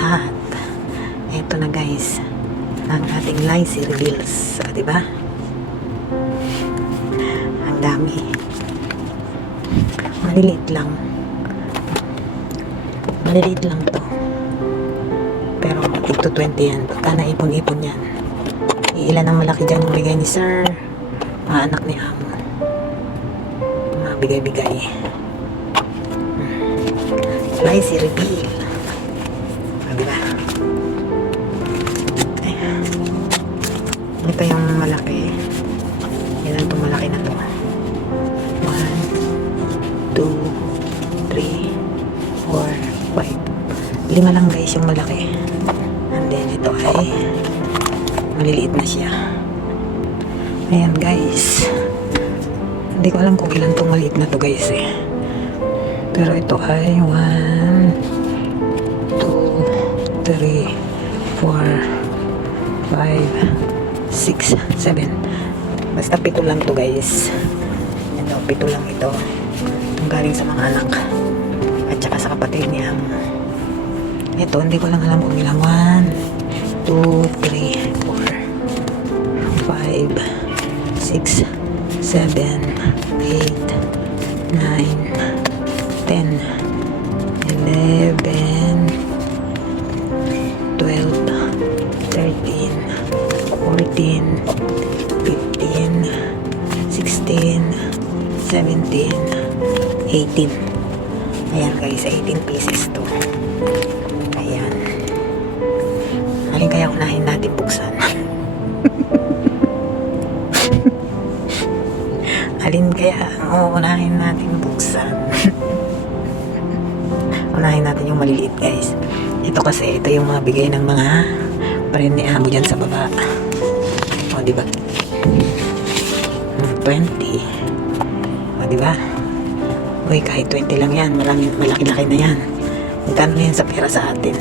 lahat. Ito na guys, ang ating Lycee reveals. Diba? Ang dami. Maliliit lang. Maliliit lang to. Pero ito 20 yan. Pagka naipon-ipon yan. Ilan ang malaki dyan yung bigay ni Sir. Mga anak ni Amo. Mga bigay-bigay. Lycee reveal. Diba? Ayan. Ito yung malaki. Yan itong malaki na to. 1, 2, 3, 4, 5. 5 lang guys yung malaki. And then ito ay maliliit na siya. Ayan guys. Hindi ko alam kung ilan tong maliit na to guys eh. Pero ito ay 1, 2, 3, 4, 5, 6, 7. Basta 7 lang to guys. Ano, 7 lang ito. Itong galing sa mga anak. At saka sa kapatid niya. Ito, hindi ko lang alam kung ilang. 1, 2, 3, 4, 5, 6, 7, 8, 9, 10, 11, 12, 13, 14, 15, 16, 17, 18. Ayan guys, 18 pieces to. Ayan. Alin kaya unahin natin buksan? Alin kaya ang unahin natin buksan? Unahin natin yung maliliit guys. Ito kasi, ito yung mga bigay ng mga friend ni Amo dyan sa baba. O, diba? 20. O, diba? Uy, kahit 20 lang yan. Malaki-laki na yan. Magkano na yan sa pera sa atin?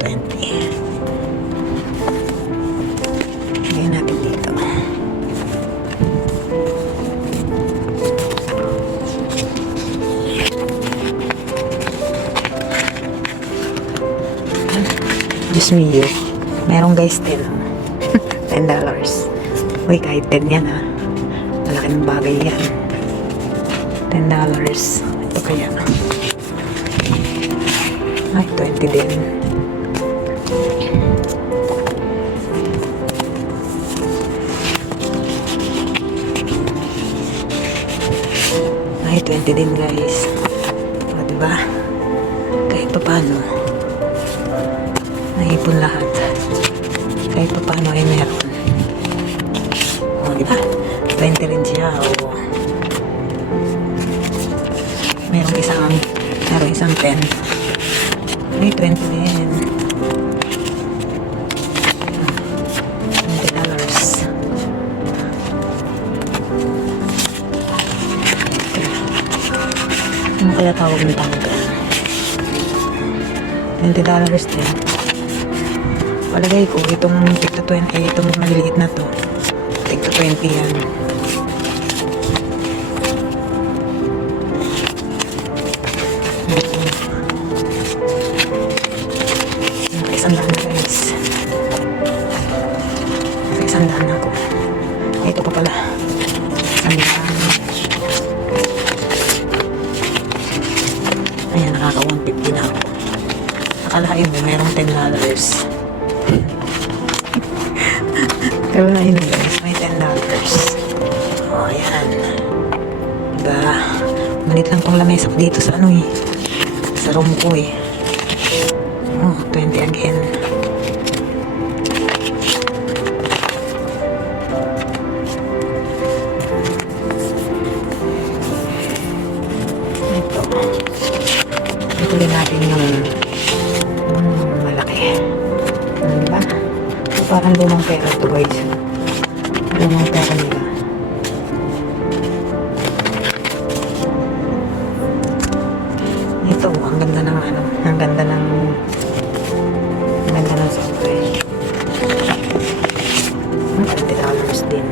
20. Lagyan natin dito. Diyos mio. Meron guys 10. $10. Uy, kahit 10 yan ha. Malaking bagay yan. $10. Ito kaya. Ay, 20 din. Ay, 20 din guys. O, diba? Kahit pa paano. Naipon lahat. Kahit pa paano ay meron. O, diba? 20 rin siya. O. Meron isang 10. Ay, 20 din. $20. Ano kaya tawag ng tawag? $20 din. Palagay ko itong tigto 20, itong maliliit na to tigto 20 yan. Isandaan na guys. Isandaan na ako. Ito pa pala. Isandaan. Ayan, nakaka 150 na ako. Akalain mo merong $10. Pero na yun guys, may $10. O, ayan. Diba? Malit lang tong lamesa ko dito sa ano eh. Sa room ko eh. Oh, 20 again. Ito. Ituloy natin yung malaki. Diba? Parang lumang pera to guys. Lumang pera nila. Ito, ang ganda ng ano, ang ganda ng sobre. $20 din.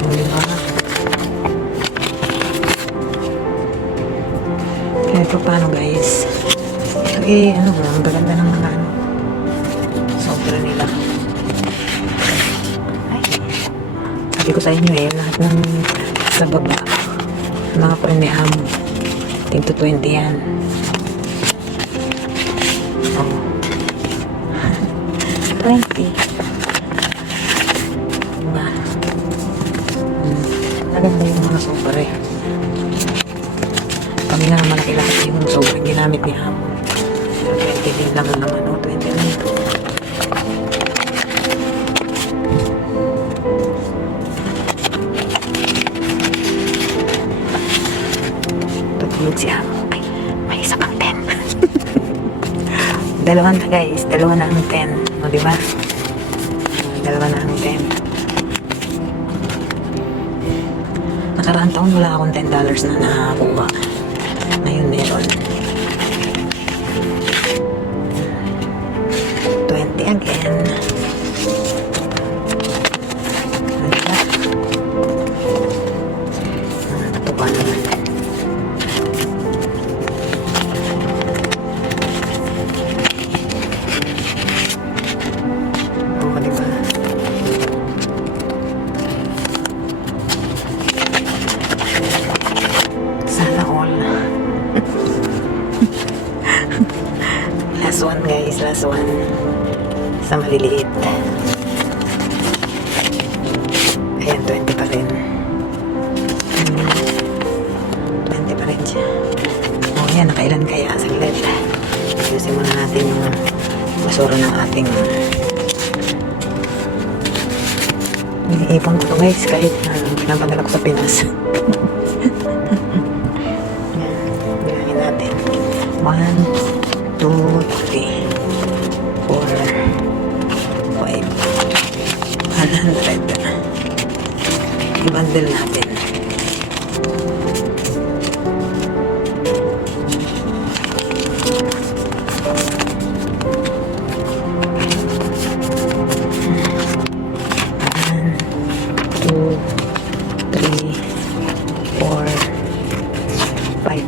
O, diba? paano guys? Eh, ano, ang gaganda ng mga ano. Sobra nila. Ay, sabi ko sa inyo eh, lahat ng sa baba, mga premium, 10 to 20 yan. Oh. 20. Diba? Maganda yung mga sobra eh. Kami nga malaki lahat yung sobrang ginamit ni Amo. 20 din lang naman, o 20 lang ito. Tutulog si Amo. Ay, may isa pang 10. Dalawa na guys, dalawa na ang 10. O diba? Dalawa na ang 10. Nakaraang taon wala akong $10 na nakakuha. Ngayon meron. 20 again. Diba? Natuwa naman. Oo, diba? Sana all. Last one guys, last one. Sa maliliit. Ayan, 20 pa rin. 20 pa rin siya. O yan, nakailan kaya? Saglit. Ayusin muna natin yung basura ng ating iniipon ko to guys kahit pinapadala ko sa Pinas. Bilangin natin. 1, 2, 3, 4, 5, 100. I-bundle natin. One, two, three, 4, 5.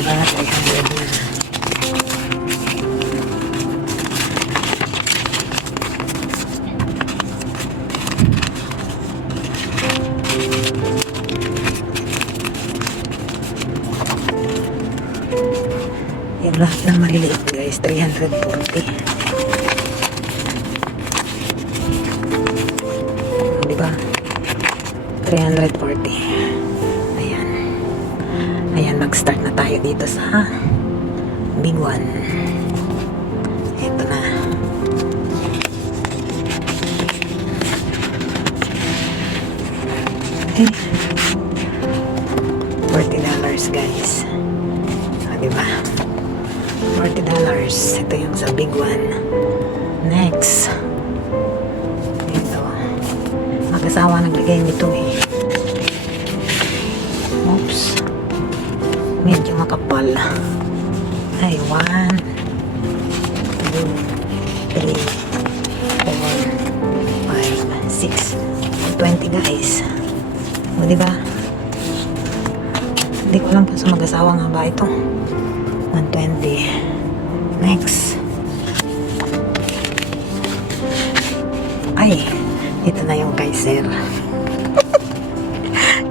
Diba? 300 na. Yung lahat ng maliliit guys, 340. Diba? 340. Ayan. Ayan, mag-start na tayo dito sa big one. Ito na. Okay. $40 guys. O, diba? $40. Ito yung sa big one. Next. Ito. Mag-asawa naglagay nito eh. Oops. Medyo makapal. Ay, 1, 2, 3, 4, 5, 6. 20 guys. O, diba? Hindi ko alam kung sa mag-asawa nga ba ito. 120. Next. Ay, ito na yung kay Sir.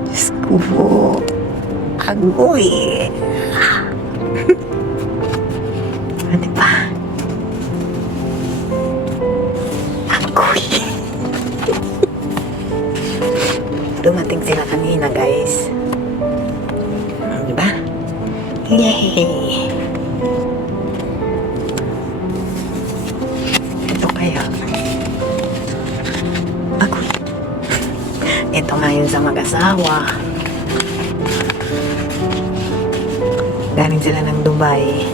Diyos ko po. Agoy. Ano ba? Agoy. Dumating sila kanina guys. Diba? Yay! Ito kaya. Agoy. Ito nga yun sa mag-asawa. Galing sila ng Dubai.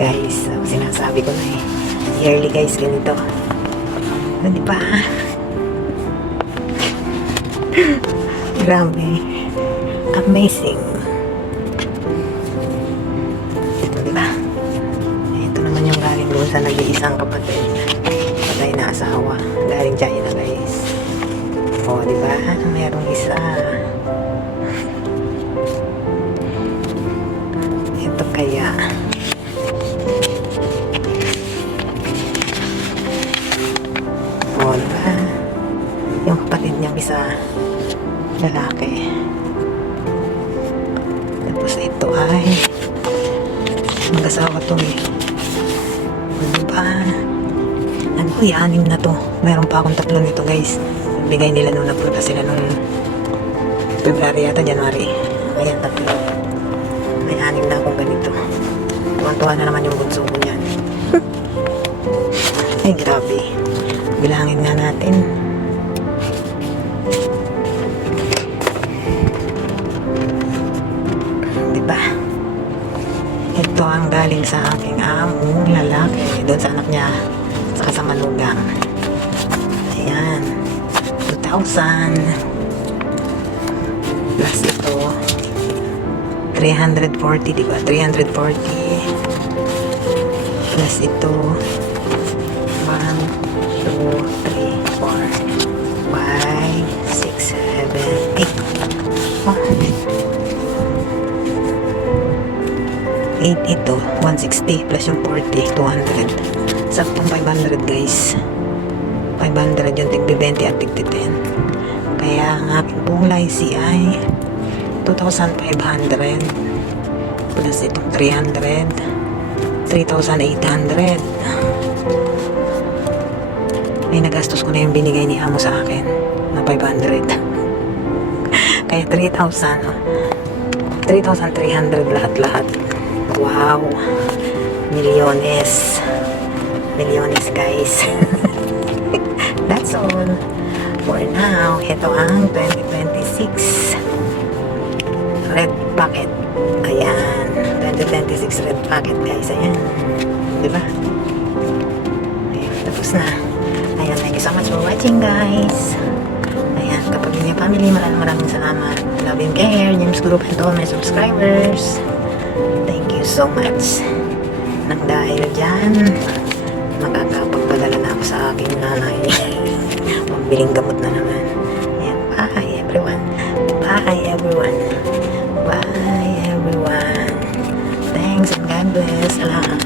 Guys, sinasabi ko na eh. Yearly guys, ganito. Di ba? Grabe. Amazing. Ito, di ba? Ito naman yung galing doon sa nag-iisang kapatid. Patay na asawa. Galing China, guys. O, di ba? Merong isa. Ito kaya. O, di ba? Yung kapatid niyang isa, lalaki. Tapos ito ay mag-asawa to eh. O, diba? Ano ko, anim na to. Meron pa akong 3 nito, guys. Bigay nila nung nagpunta sila nung February yata, January. Ayan, 3. May 6 na akong ganito. Tuwan-tuwa na naman yung bunso ko niyan. Ay, grabe. Bilangin nga natin. Diba? Ito ang galing sa aking among lalaki. Doon sa anak niya. Saka sa manugang. Ayan. 2,000. Plus ito. 340, diba? 340. Plus ito. 1, 2, 3, 4, 5, 6, 7, 8. Oh. 8 ito, 160 plus yung 40, 200. Saktong 500, guys. 500 yung tig-20 at tig-10. Kaya ang aking buong lycee ay 2,500 plus itong 300, 3,800. Ay, nagastos ko na yung binigay ni amo sa akin na 500. Kaya 3,000, 3,300 lahat-lahat. Wow, milyones, guys. That's all for now. Ito ang 2026 red packet. Ayan, 2026 red packet, guys. Ayan, diba? Ayan, tapos na. Ayan, thank you so much for watching, guys. Ayan, kapag yung family, maraming salamat. Love and care, James Group, and all my subscribers. Thank you so much. Nang dahil dyan, makakapagpadala na ako sa aking nanay. Pambiling gamot na naman. Ayan, bye everyone. Bye everyone. Bye everyone. Thanks and God bless. Salamat.